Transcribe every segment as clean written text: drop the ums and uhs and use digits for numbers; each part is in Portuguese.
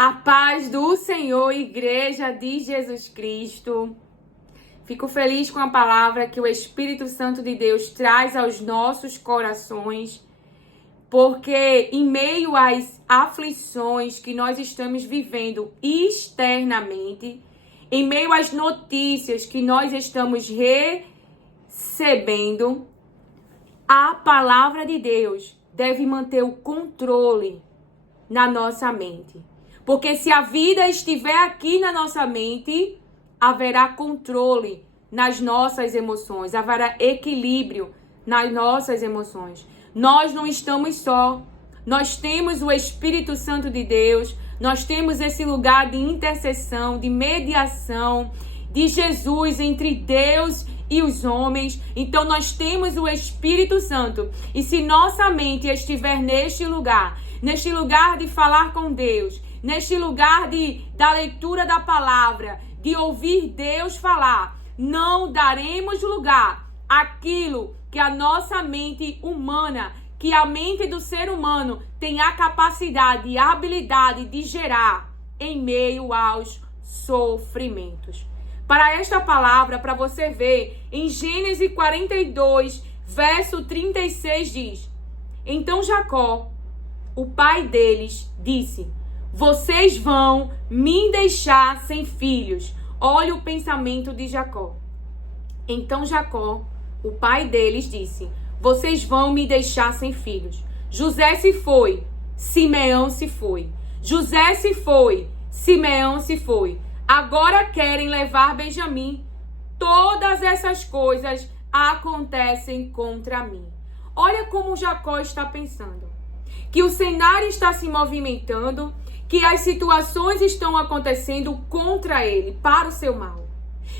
A paz do Senhor, Igreja de Jesus Cristo. Fico feliz com a palavra que o Espírito Santo de Deus traz aos nossos corações, porque em meio às aflições que nós estamos vivendo externamente, em meio às notícias que nós estamos recebendo, a palavra de Deus deve manter o controle na nossa mente. Porque se a vida estiver aqui na nossa mente, haverá controle nas nossas emoções, haverá equilíbrio nas nossas emoções. Nós não estamos só, nós temos o Espírito Santo de Deus, nós temos esse lugar de intercessão, de mediação, de Jesus entre Deus e os homens. Então nós temos o Espírito Santo. E se nossa mente estiver neste lugar de falar com Deus, neste lugar da leitura da palavra, de ouvir Deus falar, não daremos lugar àquilo que a nossa mente humana, que a mente do ser humano tem a capacidade e a habilidade de gerar em meio aos sofrimentos. Para esta palavra, para você ver, em Gênesis 42, verso 36 diz: Então Jacó, o pai deles, disse: Vocês vão me deixar sem filhos. Olha o pensamento de Jacó. Então Jacó, o pai deles, disse: Vocês vão me deixar sem filhos. José se foi, Simeão se foi. José se foi, Simeão se foi. Agora querem levar Benjamim. Todas essas coisas acontecem contra mim. Olha como Jacó está pensando. Que o cenário está se movimentando, que as situações estão acontecendo contra ele, para o seu mal.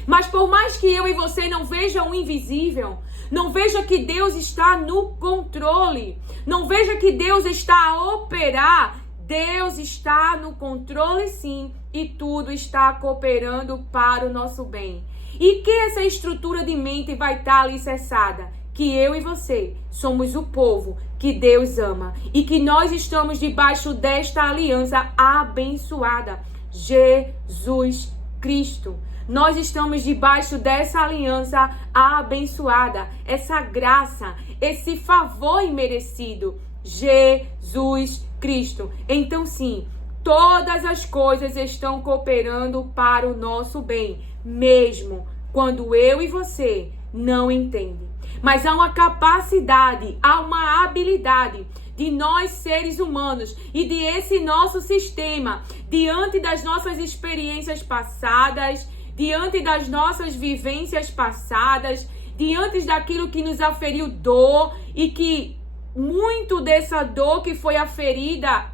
Mas por mais que eu e você não vejam o invisível, não veja que Deus está no controle, não veja que Deus está a operar, Deus está no controle sim, e tudo está cooperando para o nosso bem. E que essa estrutura de mente vai estar alicerçada? Que eu e você somos o povo que Deus ama e que nós estamos debaixo desta aliança abençoada, Jesus Cristo. Nós estamos debaixo dessa aliança abençoada, essa graça, esse favor imerecido, Jesus Cristo. Então sim, todas as coisas estão cooperando para o nosso bem, mesmo quando eu e você não entendem. Mas há uma capacidade, há uma habilidade de nós seres humanos e de esse nosso sistema, diante das nossas experiências passadas, diante das nossas vivências passadas, diante daquilo que nos aferiu dor e que muito dessa dor que foi aferida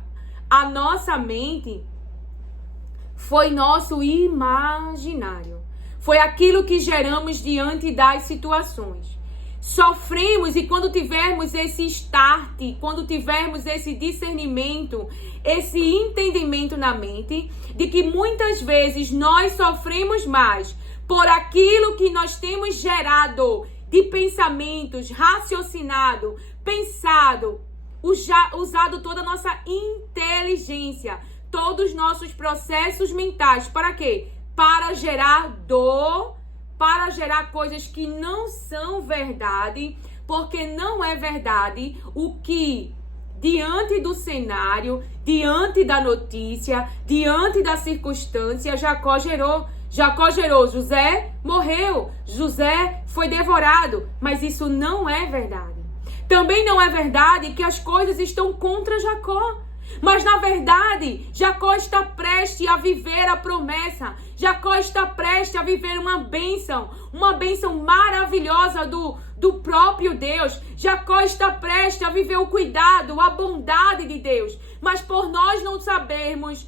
à nossa mente foi nosso imaginário. Foi aquilo que geramos diante das situações. Sofremos e quando tivermos esse start, quando tivermos esse discernimento, esse entendimento na mente, de que muitas vezes nós sofremos mais por aquilo que nós temos gerado de pensamentos, raciocinado, pensado, usado toda a nossa inteligência, todos os nossos processos mentais, para quê? Para gerar dor, para gerar coisas que não são verdade, porque não é verdade o que, diante do cenário, diante da notícia, diante da circunstância, Jacó gerou. Jacó gerou, José morreu, José foi devorado, mas isso não é verdade. Também não é verdade que as coisas estão contra Jacó. Mas na verdade, Jacó está prestes a viver a promessa. Jacó está prestes a viver uma bênção maravilhosa do próprio Deus. Jacó está prestes a viver o cuidado, a bondade de Deus. Mas por nós não sabermos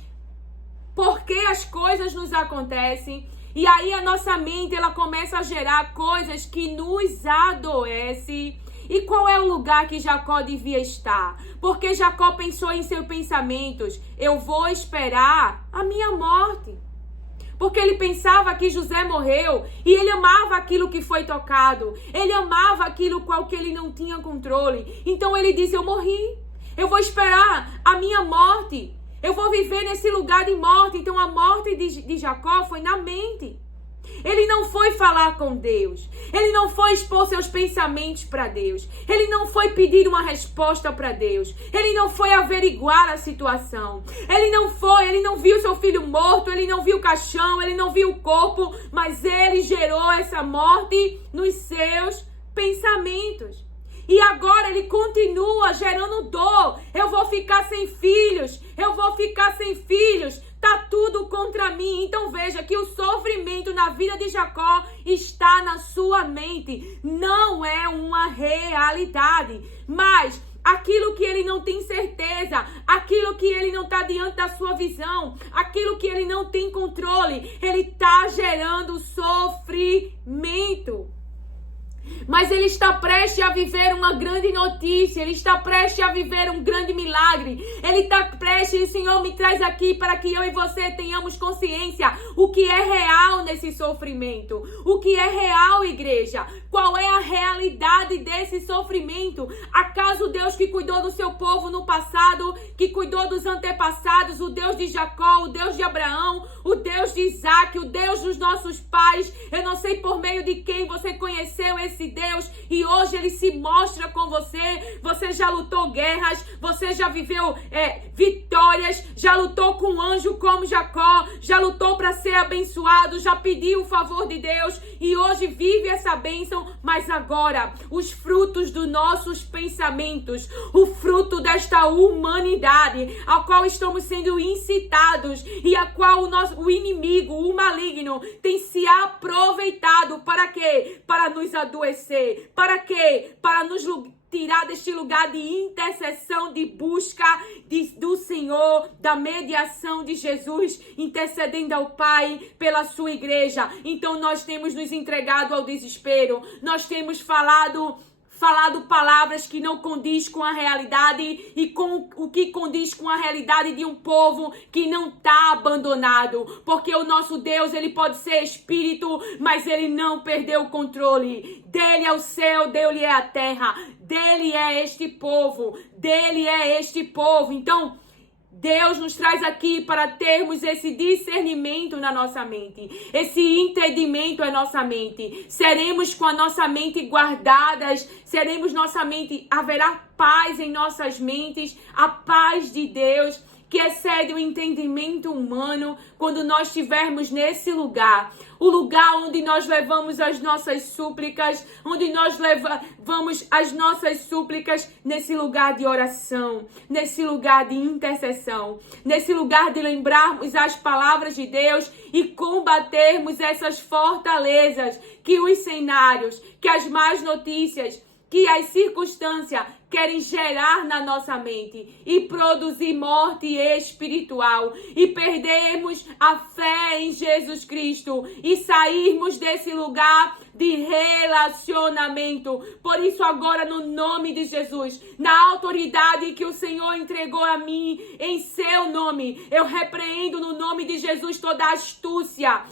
por que as coisas nos acontecem, e aí a nossa mente ela começa a gerar coisas que nos adoecem. E qual é o lugar que Jacó devia estar? Porque Jacó pensou em seus pensamentos: eu vou esperar a minha morte. Porque ele pensava que José morreu e ele amava aquilo que foi tocado. Ele amava aquilo qual que ele não tinha controle. Então ele disse: eu morri. Eu vou esperar a minha morte. Eu vou viver nesse lugar de morte. Então a morte de Jacó foi na mente. Ele não foi falar com Deus. Ele não foi expor seus pensamentos para Deus. Ele não foi pedir uma resposta para Deus. Ele não foi averiguar a situação. Ele não viu seu filho morto, ele não viu o caixão, ele não viu o corpo, mas ele gerou essa morte nos seus pensamentos. E agora ele continua gerando dor. Eu vou ficar sem filhos. Eu vou ficar sem filhos. Tá tudo contra mim. Então veja que o sofrimento na vida de Jacó está na sua mente. Não é uma realidade. Mas aquilo que ele não tem certeza, aquilo que ele não está diante da sua visão, aquilo que ele não tem controle, ele está gerando sofrimento. Mas ele está prestes a viver uma grande notícia. Ele está prestes a viver um grande milagre. Ele está prestes, o Senhor me traz aqui para que eu e você tenhamos consciência o que é real nesse sofrimento. O que é real, igreja? Qual é a realidade desse sofrimento? Acaso Deus que cuidou do seu povo no passado, que cuidou dos antepassados, o Deus de Jacó, o Deus de Abraão, o Deus de Isaac, o Deus dos nossos pais, eu não sei por meio de quem você conheceu esse Deus e hoje ele se mostra com você. Você já lutou guerras, você já viveu vitórias, já lutou com um anjo como Jacó, já lutou para ser abençoado, já pediu o favor de Deus e hoje vive essa bênção. Mas agora os frutos dos nossos pensamentos, o fruto desta humanidade a qual estamos sendo incitados e a qual o inimigo, o maligno, tem se aproveitado para quê? Para nos adoecer. Para quê? Para nos tirar deste lugar de intercessão, de busca do Senhor, da mediação de Jesus, intercedendo ao Pai pela sua igreja. Então nós temos nos entregado ao desespero, nós temos falado palavras que não condiz com a realidade e com o que condiz com a realidade de um povo que não está abandonado. Porque o nosso Deus, ele pode ser espírito, mas ele não perdeu o controle. Dele é o céu, dele é a terra, dele é este povo, dele é este povo. Então, Deus nos traz aqui para termos esse discernimento na nossa mente, esse entendimento na nossa mente. Seremos com a nossa mente guardadas, haverá paz em nossas mentes, a paz de Deus, que excede o entendimento humano, quando nós estivermos nesse lugar. O lugar onde nós levamos as nossas súplicas, onde nós levamos as nossas súplicas nesse lugar de oração, nesse lugar de intercessão, nesse lugar de lembrarmos as palavras de Deus e combatermos essas fortalezas que os cenários, que as más notícias, que as circunstâncias querem gerar na nossa mente e produzir morte espiritual e perdermos a fé em Jesus Cristo e sairmos desse lugar de relacionamento. Por isso agora, no nome de Jesus, na autoridade que o Senhor entregou a mim em seu nome, eu repreendo no nome de Jesus toda a astúcia,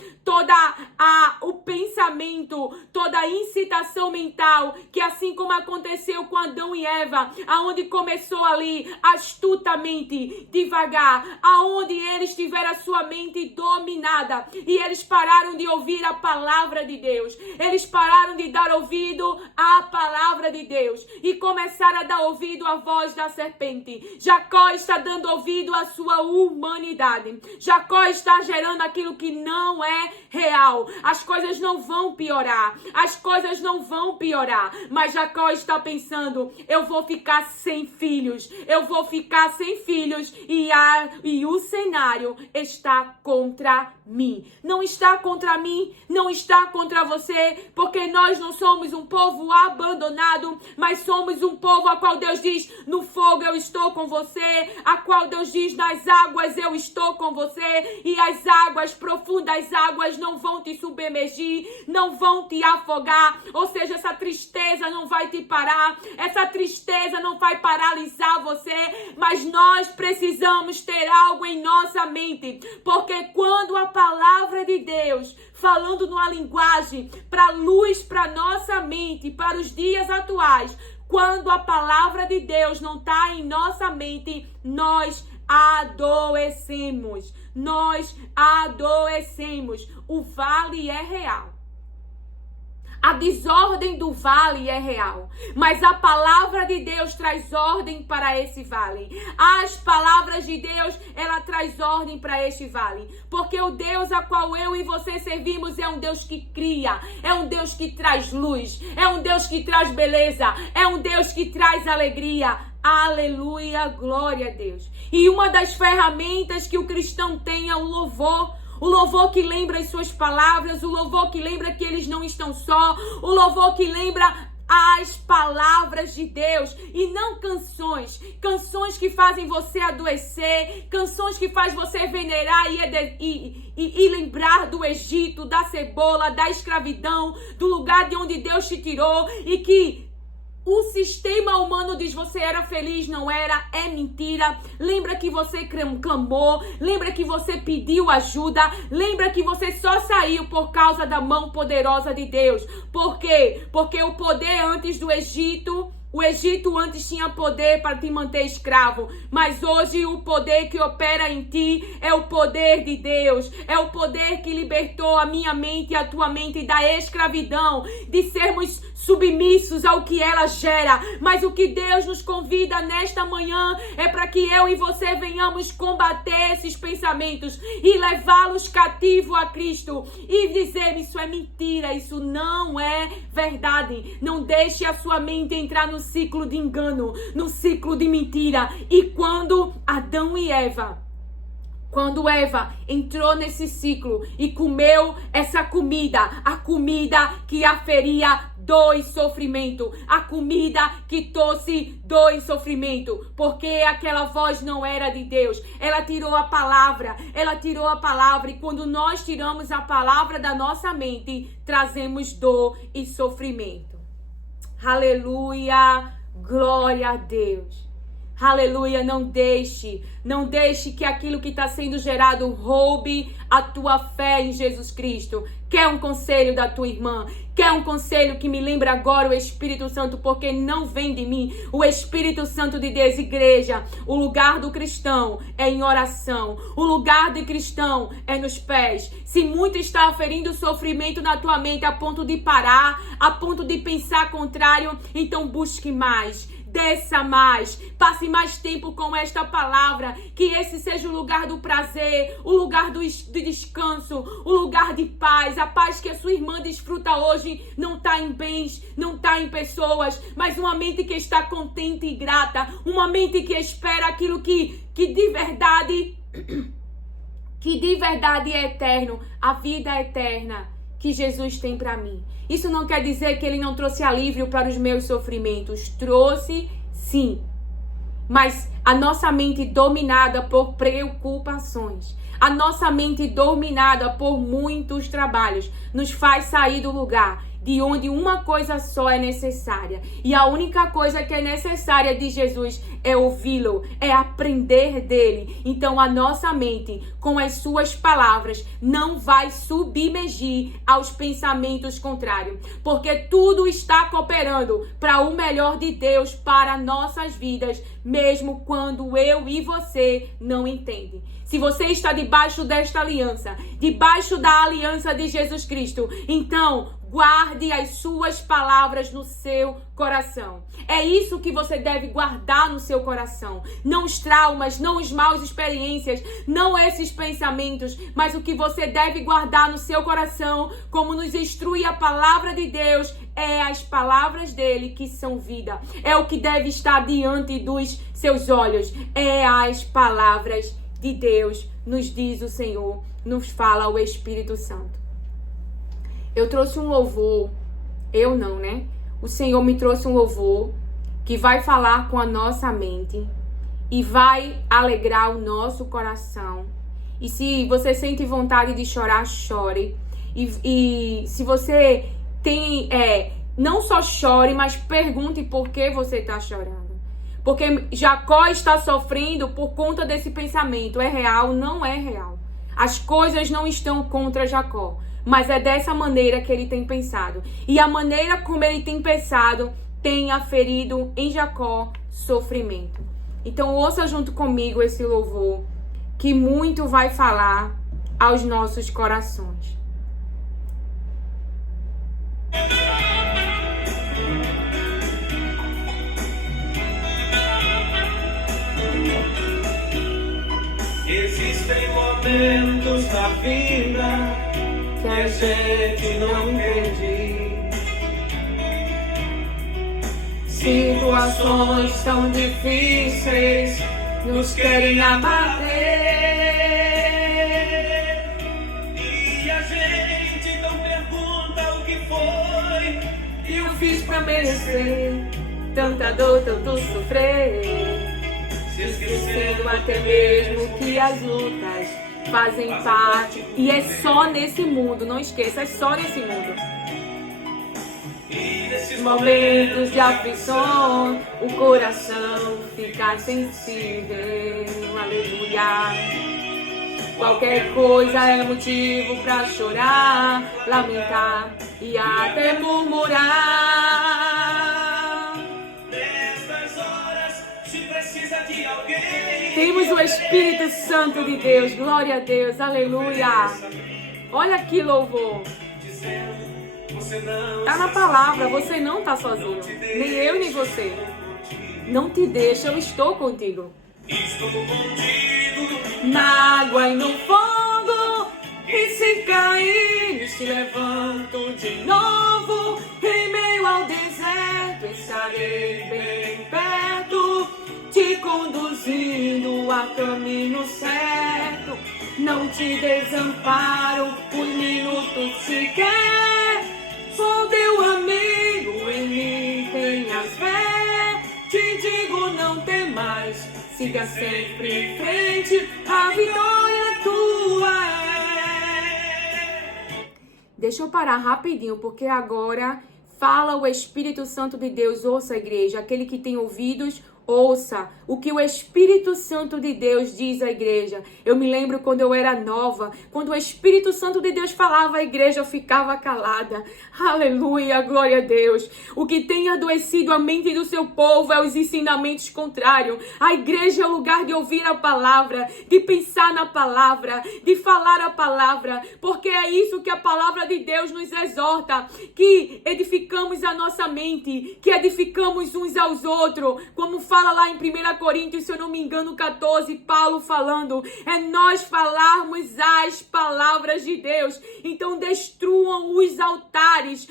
o pensamento, toda a incitação mental, que assim como aconteceu com Adão e Eva, aonde começou ali astutamente, devagar, aonde eles tiveram a sua mente dominada e eles pararam de ouvir a palavra de Deus, eles pararam de dar ouvido à palavra de Deus e começaram a dar ouvido à voz da serpente. Jacó está dando ouvido à sua humanidade. Jacó está gerando aquilo que não é real. As coisas não vão piorar. As coisas não vão piorar. Mas Jacó está pensando, eu vou ficar sem filhos. Eu vou ficar sem filhos e o cenário está contra mim. Não está contra mim, não está contra você, porque nós não somos um povo abandonado, mas somos um povo a qual Deus diz, no fogo eu estou com você, a qual Deus diz, nas águas eu estou com você, e as águas profundas, as águas não vão te submergir, não vão te afogar, ou seja, essa tristeza não vai te parar, essa tristeza não vai paralisar você, mas nós precisamos ter algo em nossa mente, porque quando a palavra de Deus, falando numa linguagem para luz para nossa mente, para os dias atuais, quando a palavra de Deus não está em nossa mente, nós adoecemos. Nós adoecemos. O vale é real. A desordem do vale é real, mas a palavra de Deus traz ordem para esse vale. As palavras de Deus, ela traz ordem para este vale, porque o Deus a qual eu e você servimos é um Deus que cria, é um Deus que traz luz, é um Deus que traz beleza, é um Deus que traz alegria. Aleluia, glória a Deus. E uma das ferramentas que o cristão tem é o louvor. O louvor que lembra as suas palavras, o louvor que lembra que eles não estão só, o louvor que lembra as palavras de Deus e não canções. Canções que fazem você adoecer, canções que fazem você venerar e lembrar do Egito, da cebola, da escravidão, do lugar de onde Deus te tirou e que o sistema humano diz você era feliz, não era, é mentira. Lembra que você clamou, lembra que você pediu ajuda, lembra que você só saiu por causa da mão poderosa de Deus. Por quê? Porque o poder antes do Egito... O Egito antes tinha poder para te manter escravo, mas hoje o poder que opera em ti é o poder de Deus, é o poder que libertou a minha mente e a tua mente da escravidão, de sermos submissos ao que ela gera. Mas o que Deus nos convida nesta manhã é para que eu e você venhamos combater esses pensamentos e levá-los cativo a Cristo e dizer: isso é mentira, isso não é verdade. Não deixe a sua mente entrar no ciclo de engano, no ciclo de mentira. E quando Eva entrou nesse ciclo e comeu essa comida, a comida que aferia dor e sofrimento, a comida que trouxe dor e sofrimento, porque aquela voz não era de Deus. Ela tirou a palavra, e quando nós tiramos a palavra da nossa mente, trazemos dor e sofrimento. Aleluia, glória a Deus. Aleluia, não deixe que aquilo que está sendo gerado roube a tua fé em Jesus Cristo. Quer um conselho da tua irmã? Quer um conselho que me lembra agora o Espírito Santo, porque não vem de mim. O Espírito Santo de Deus, igreja, o lugar do cristão é em oração. O lugar do cristão é nos pés. Se muito está ferindo sofrimento na tua mente a ponto de parar, a ponto de pensar contrário, então busque mais. Desça mais, passe mais tempo com esta palavra, que esse seja o lugar do prazer, o lugar do descanso, o lugar de paz. A paz que a sua irmã desfruta hoje não está em bens, não está em pessoas, mas uma mente que está contente e grata, uma mente que espera aquilo que de verdade é eterno, a vida eterna que Jesus tem para mim. Isso não quer dizer que ele não trouxe alívio para os meus sofrimentos. Trouxe, sim. Mas a nossa mente dominada por preocupações, a nossa mente dominada por muitos trabalhos, nos faz sair do lugar de onde uma coisa só é necessária. E a única coisa que é necessária de Jesus é ouvi-lo, é aprender dele. Então a nossa mente, com as suas palavras, não vai submergir aos pensamentos contrários. Porque tudo está cooperando para o melhor de Deus para nossas vidas, mesmo quando eu e você não entendem. Se você está debaixo desta aliança, debaixo da aliança de Jesus Cristo, então guarde as suas palavras no seu coração. É isso que você deve guardar no seu coração. Não os traumas, não as maus experiências, não esses pensamentos, mas o que você deve guardar no seu coração, como nos instrui a palavra de Deus, é as palavras dele que são vida. É o que deve estar diante dos seus olhos. É as palavras de Deus, nos diz o Senhor, nos fala o Espírito Santo. Eu trouxe um louvor, eu não, né? O Senhor me trouxe um louvor que vai falar com a nossa mente e vai alegrar o nosso coração. E se você sente vontade de chorar, chore. E se você tem, não só chore, mas pergunte por que você está chorando. Porque Jacó está sofrendo por conta desse pensamento. É real? Não é real. As coisas não estão contra Jacó. Mas é dessa maneira que ele tem pensado. E a maneira como ele tem pensado tem aferido em Jacó sofrimento. Então ouça junto comigo esse louvor, que muito vai falar aos nossos corações. Existem momentos na vida que a gente não entende. Situações tão difíceis nos querem abater. E a gente então pergunta o que foi E eu fiz pra merecer tanta dor, tanto sofrer, se esquecendo sendo até mesmo que as lutas fazem parte. E é só nesse mundo, não esqueça, é só nesse mundo. E nesses Momentos de aflição, o coração fica sensível, aleluia. Qualquer coisa é motivo pra chorar, lamentar e até murmurar. Nessas horas se precisa de alguém. Temos o Espírito Santo de Deus, glória a Deus, aleluia. Olha que louvor. Dizendo, você não Tá na palavra, você não tá sozinho. Nem eu, nem você. Não te deixa, eu estou contigo. estou contigo. Na água e no fogo, e se cair, te levanto de novo. Em meio ao deserto, estarei bem perto, te conduzindo a caminho certo. Não te desamparo por minutos sequer. Sou teu amigo, em mim tenhas fé. Te digo, não tem mais, siga sempre em frente, a vitória tua é. Deixa eu parar rapidinho, porque agora fala o Espírito Santo de Deus. Ouça, igreja, aquele que tem ouvidos, ouça o que o Espírito Santo de Deus diz à igreja. Eu me lembro quando eu era nova, quando o Espírito Santo de Deus falava, a igreja ficava calada. Aleluia, glória a Deus. O que tem adoecido a mente do seu povo é os ensinamentos contrários. A igreja é o lugar de ouvir a palavra, de pensar na palavra, de falar a palavra, porque é isso que a palavra de Deus nos exorta, que edificamos a nossa mente, que edificamos uns aos outros, como fala lá em 1 Coríntios, se eu não me engano, 14, Paulo falando, é nós falarmos as palavras de Deus. Então destruam os altares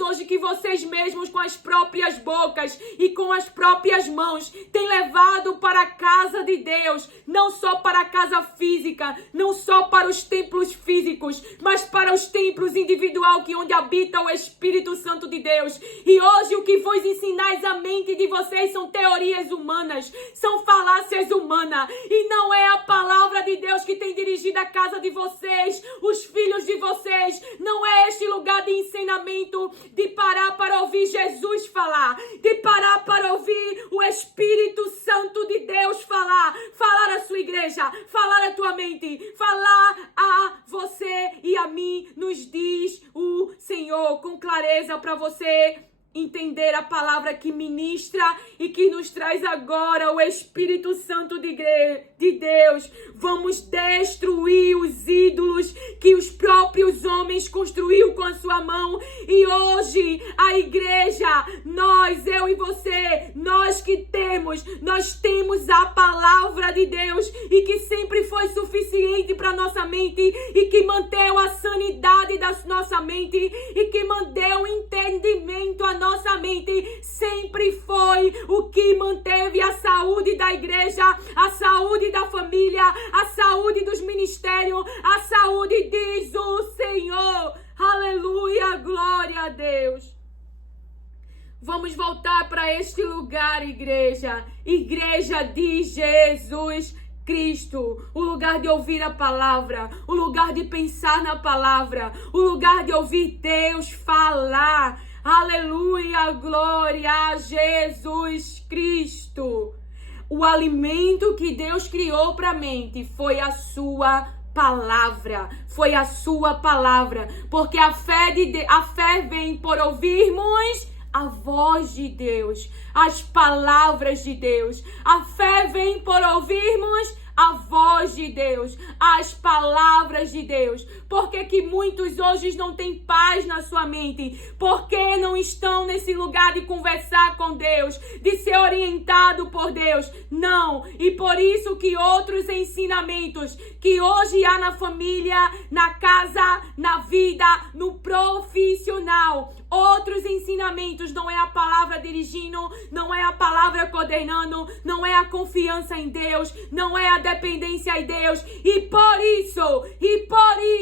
hoje que vocês mesmos com as próprias bocas e com as próprias mãos têm levado para a casa de Deus, não só para a casa física, não só para os templos físicos, mas para os templos individual onde habita o Espírito Santo de Deus. E hoje o que vos ensinais a mente de vocês são teorias humanas, são falácias humanas, e não é a palavra de Deus que tem dirigido a casa de vocês, os filhos de vocês. Não é este lugar de ensinamento, de parar para ouvir Jesus falar, de parar para ouvir o Espírito Santo de Deus falar a sua igreja, falar a tua mente, falar a você e a mim, nos diz o Senhor com clareza para você entender a palavra que ministra e que nos traz agora o Espírito Santo de Deus. Vamos destruir os ídolos que os próprios homens construíram com a sua mão. E hoje a igreja, nós, eu e você, nós temos a palavra de Deus e que sempre foi suficiente para nossa mente e que manteve a sanidade da nossa mente e que manteve o entendimento a nossa mente. Sempre foi o que manteve a saúde da igreja, a saúde da família, a saúde dos ministérios, a saúde, diz o Senhor. Aleluia, glória a Deus. Vamos voltar para este lugar, igreja. Igreja de Jesus Cristo, o lugar de ouvir a palavra, o lugar de pensar na palavra, o lugar de ouvir Deus falar. Aleluia, glória a Jesus Cristo. O alimento que Deus criou para a mente foi a sua palavra, foi a sua palavra, porque a fé vem por ouvirmos a voz de Deus, as palavras de Deus. A fé vem por ouvirmos a voz de Deus, as palavras de Deus. Por que muitos hoje não têm paz na sua mente? Porque não estão nesse lugar de conversar com Deus, de ser orientado por Deus? Não. E por isso que outros ensinamentos que hoje há na família, na casa, na vida, no profissional, outros ensinamentos, não é a palavra dirigindo, não é a palavra coordenando, não é a confiança em Deus, não é a dependência em Deus. E por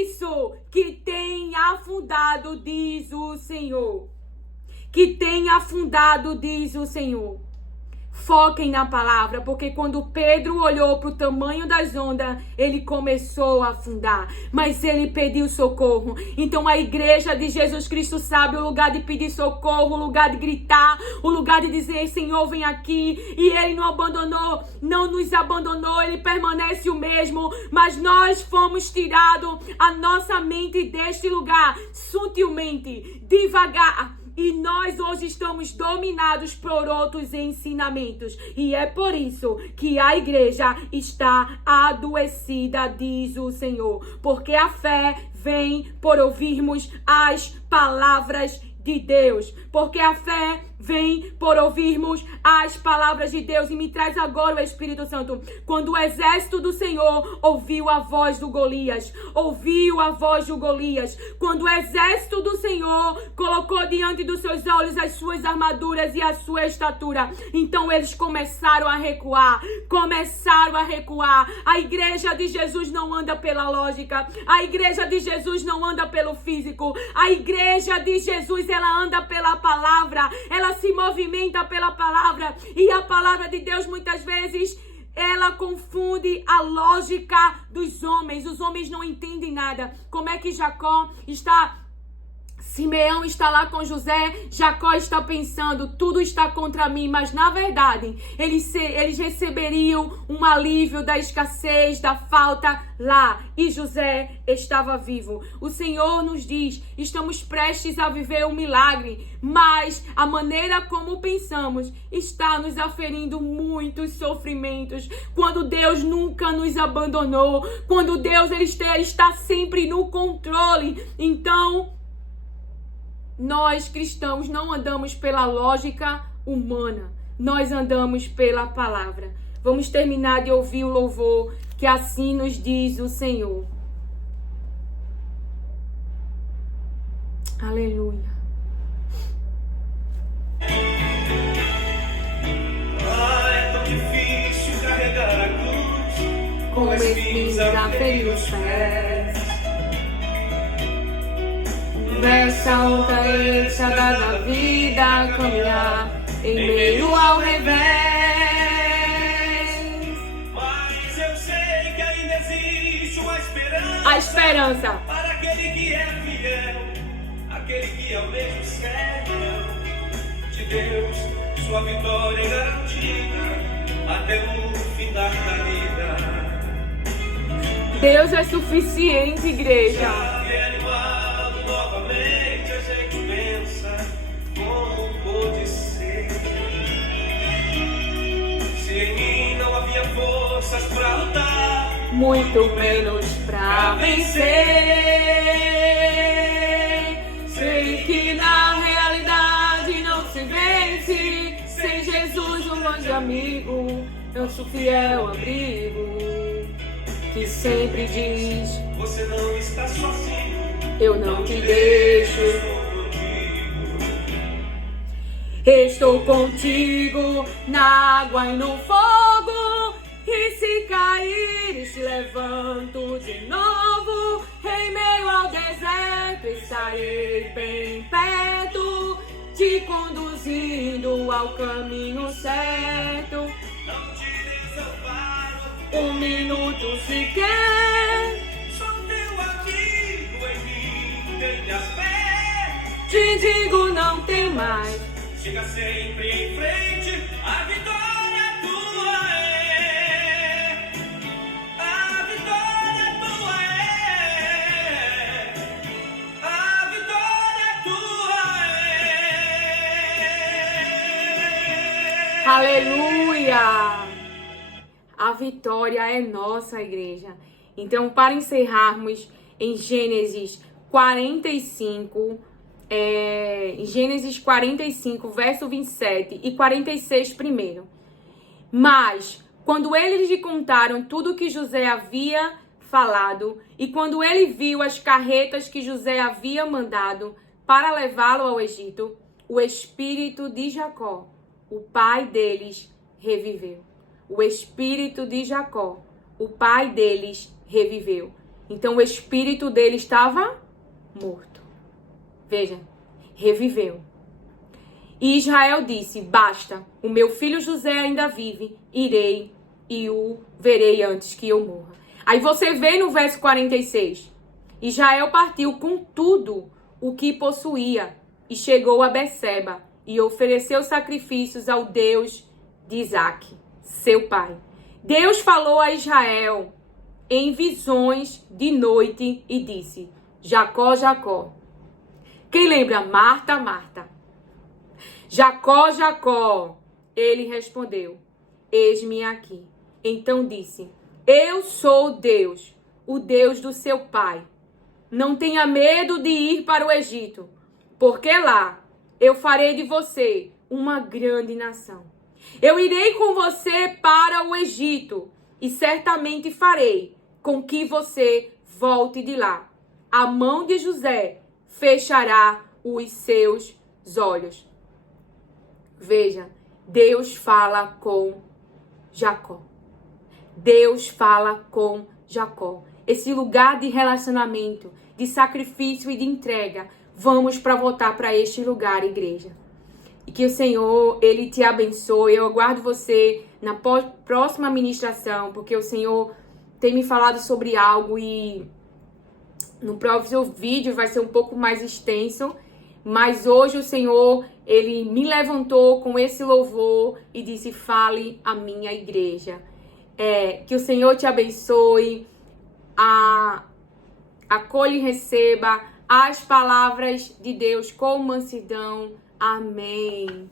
isso que tem afundado, diz o Senhor. Que tem afundado, diz o Senhor. Foquem na palavra, porque quando Pedro olhou para o tamanho das ondas, ele começou a afundar, mas ele pediu socorro. Então a igreja de Jesus Cristo sabe o lugar de pedir socorro, o lugar de gritar, o lugar de dizer: Senhor, vem aqui. E ele não abandonou, não nos abandonou, ele permanece o mesmo, mas nós fomos tirados a nossa mente deste lugar, sutilmente, devagar. E nós hoje estamos dominados por outros ensinamentos. E é por isso que a igreja está adoecida, diz o Senhor. Porque a fé vem por ouvirmos as palavras de Deus. Porque a fé vem por ouvirmos as palavras de Deus. E me traz agora o Espírito Santo. Quando o exército do Senhor ouviu a voz do Golias. Ouviu a voz do Golias. Quando o exército do Senhor colocou diante dos seus olhos as suas armaduras e a sua estatura. Então eles começaram a recuar. Começaram a recuar. A igreja de Jesus não anda pela lógica. A igreja de Jesus não anda pelo físico. A igreja de Jesus, ela anda pela palavra. Ela se movimenta pela palavra. E a palavra de Deus muitas vezes ela confunde a lógica dos homens. Os homens não entendem nada. Como é que Simeão está lá com José, Jacó está pensando, tudo está contra mim, mas na verdade, eles receberiam um alívio da escassez, da falta lá, e José estava vivo. O Senhor nos diz, estamos prestes a viver um milagre, mas a maneira como pensamos está nos aferindo muitos sofrimentos, quando Deus nunca nos abandonou, quando Deus ele está sempre no controle. Então, nós cristãos não andamos pela lógica humana, nós andamos pela palavra. Vamos terminar de ouvir o louvor, que assim nos diz o Senhor. Aleluia. É tão difícil carregar a cruz, Com espinhos a ferir os pés. Nessa outra estrada da vida, caminhar em meio ao revés. mas eu sei que ainda existe uma esperança. A esperança. Para aquele que é fiel, aquele que almeja o céu de Deus, sua vitória é garantida até o final da vida. Deus é suficiente, igreja. Novamente a gente pensa como pôde ser. Se em mim não havia forças para lutar, Muito menos pra vencer. Sei que na realidade não se vence. Sem Jesus um longe amigo, nosso fiel abrigo, que sempre diz: você não está sozinho. Eu não te deixo. Estou contigo na água e no fogo. E se cair, te levanto de novo. Em meio ao deserto, estarei bem perto, te conduzindo ao caminho certo. Não te desamparo. Um minuto sequer. Te digo, não tem mais. Chega sempre em frente, a vitória tua é. A vitória tua é. A vitória tua é. Aleluia! A vitória é nossa, igreja. Então, para encerrarmos em Gênesis 45, verso 27 e 46 primeiro. Mas, quando eles lhe contaram tudo o que José havia falado, e quando ele viu as carretas que José havia mandado para levá-lo ao Egito, o espírito de Jacó, o pai deles, reviveu. O espírito de Jacó, o pai deles, reviveu. Então, o espírito dele estava morto. Veja, reviveu. E Israel disse: basta, o meu filho José ainda vive, irei e o verei antes que eu morra. Aí você vê no verso 46, Israel partiu com tudo o que possuía e chegou a Berseba e ofereceu sacrifícios ao Deus de Isaque, seu pai. Deus falou a Israel em visões de noite e disse: Jacó, Jacó. Quem lembra? Marta, Marta. Jacó, Jacó. Ele respondeu: eis-me aqui. Então disse: eu sou Deus, o Deus do seu pai. Não tenha medo de ir para o Egito, porque lá eu farei de você uma grande nação. Eu irei com você para o Egito e certamente farei com que você volte de lá. A mão de José fechará os seus olhos. Veja, Deus fala com Jacó. Deus fala com Jacó. Esse lugar de relacionamento, de sacrifício e de entrega, vamos para voltar para este lugar, igreja. E que o Senhor, Ele te abençoe. Eu aguardo você na próxima ministração, porque o Senhor tem me falado sobre algo e no próximo vídeo vai ser um pouco mais extenso. Mas hoje o Senhor, Ele me levantou com esse louvor e disse: fale a minha igreja. Que o Senhor te abençoe, acolhe e receba as palavras de Deus com mansidão. Amém.